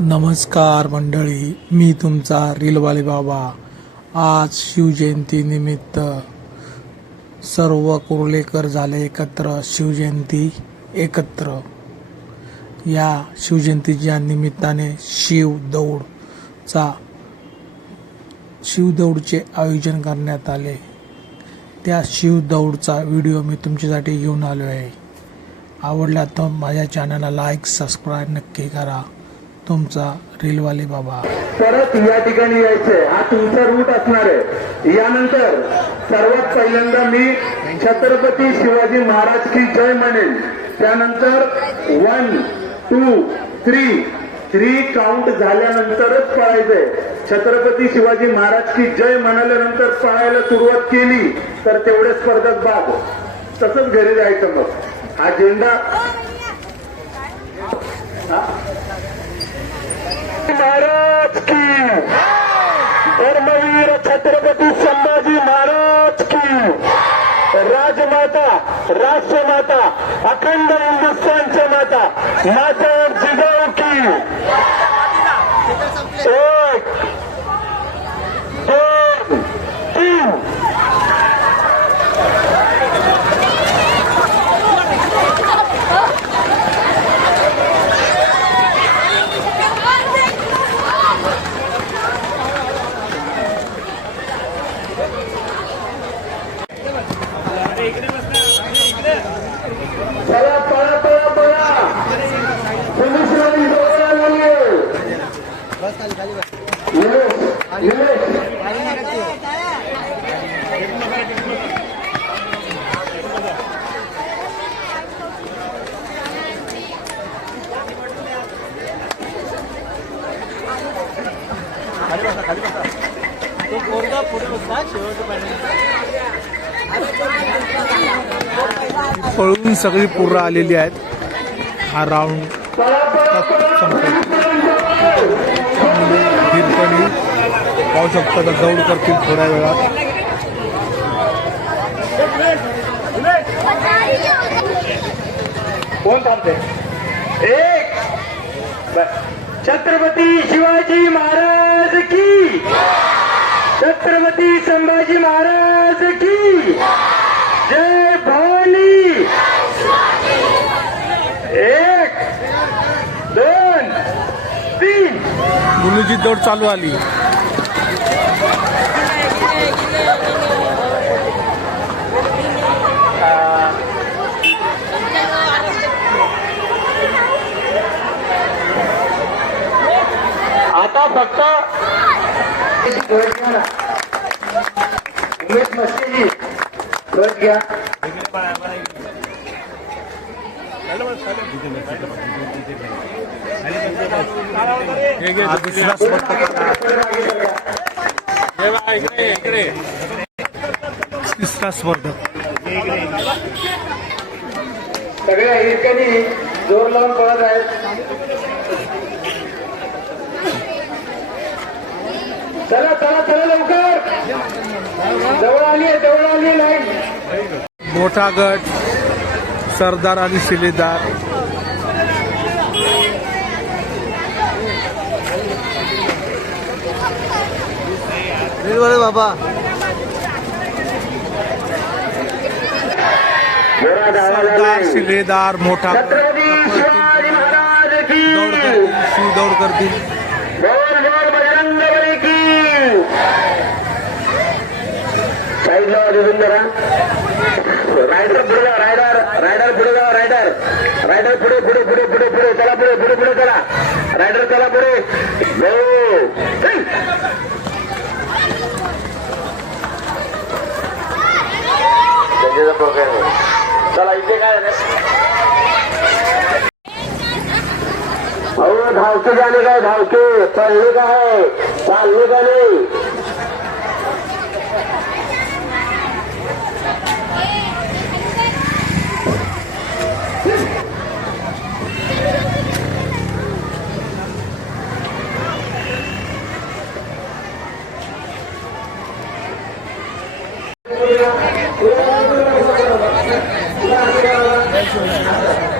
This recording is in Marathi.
नमस्कार मंडळी मी तुमचा रीलवाले बाबा. आज शिवजयंती निमित्त सर्व कुर्लेकर झाले एकत्र शिवजयंती एकत्र. या शिवजयंतीच्या निमित्ताने शिव दौडचा शिवदौडचे आयोजन करण्यात आले. त्या शिवदौडचा व्हिडिओ मी तुमच्यासाठी घेऊन आलो आहे आवडला तर माझ्या चॅनलला लाईक सबस्क्राईब नक्की करा. तुमचा रेलवाले बाबा. परत या ठिकाणी यायचंय हा तुमचा रूट असणार आहे. यानंतर सर्वात पहिल्यांदा मी छत्रपती शिवाजी महाराज की जय म्हणेन. त्यानंतर one two three three count झाल्यानंतरच पळायचंय. छत्रपती शिवाजी महाराज की जय म्हणाल्यानंतर पळायला सुरुवात केली तर तेवढे स्पर्धक बाद. तसंच घरी जायचं मग. हा झेंडा. महाराज की। धर्मवीर छत्रपती संभाजी महाराज की। राजमाता राष्ट्रमाता अखंड हिंदुस्थानच्या माता माता जिजाऊ की। निलेश पळून सगळी पोरं आलेली आहेत. हा राऊंड संपला. पळा पाहू शकता तर दौड करतील थोड्या वेळात. कोण थांबते? एक. छत्रपती शिवाजी महाराज की. छत्रपती संभाजी महाराज की. जय भवानी. एक. मुलीची दौड चालू आली. आता फक्त उमेश मस्तीजी घ्या. तिसरा स्पर्धक सगळ्या हिरकणी जोर लावून पळत आहेत. चला चला चला लवकर. जवळ आली आहे जवळ आली लाईन. मोठा गट. सरदार आणि शिलेदार. बाबा. सरदार शिलेदार मोठा दौड करतील शिव दौड करतील साईडला रायडर पुढे जा रायडर. रायडर पुढे जा रायडर. रायडर पुढे पुढे पुढे पुढे पुढे. चला पुढे पुढे पुढे चला. रायडर चला पुढे. चल. इथे काय? अहो धावके झाले काय धावके पडले काय? चालले का नाही? Obrigado.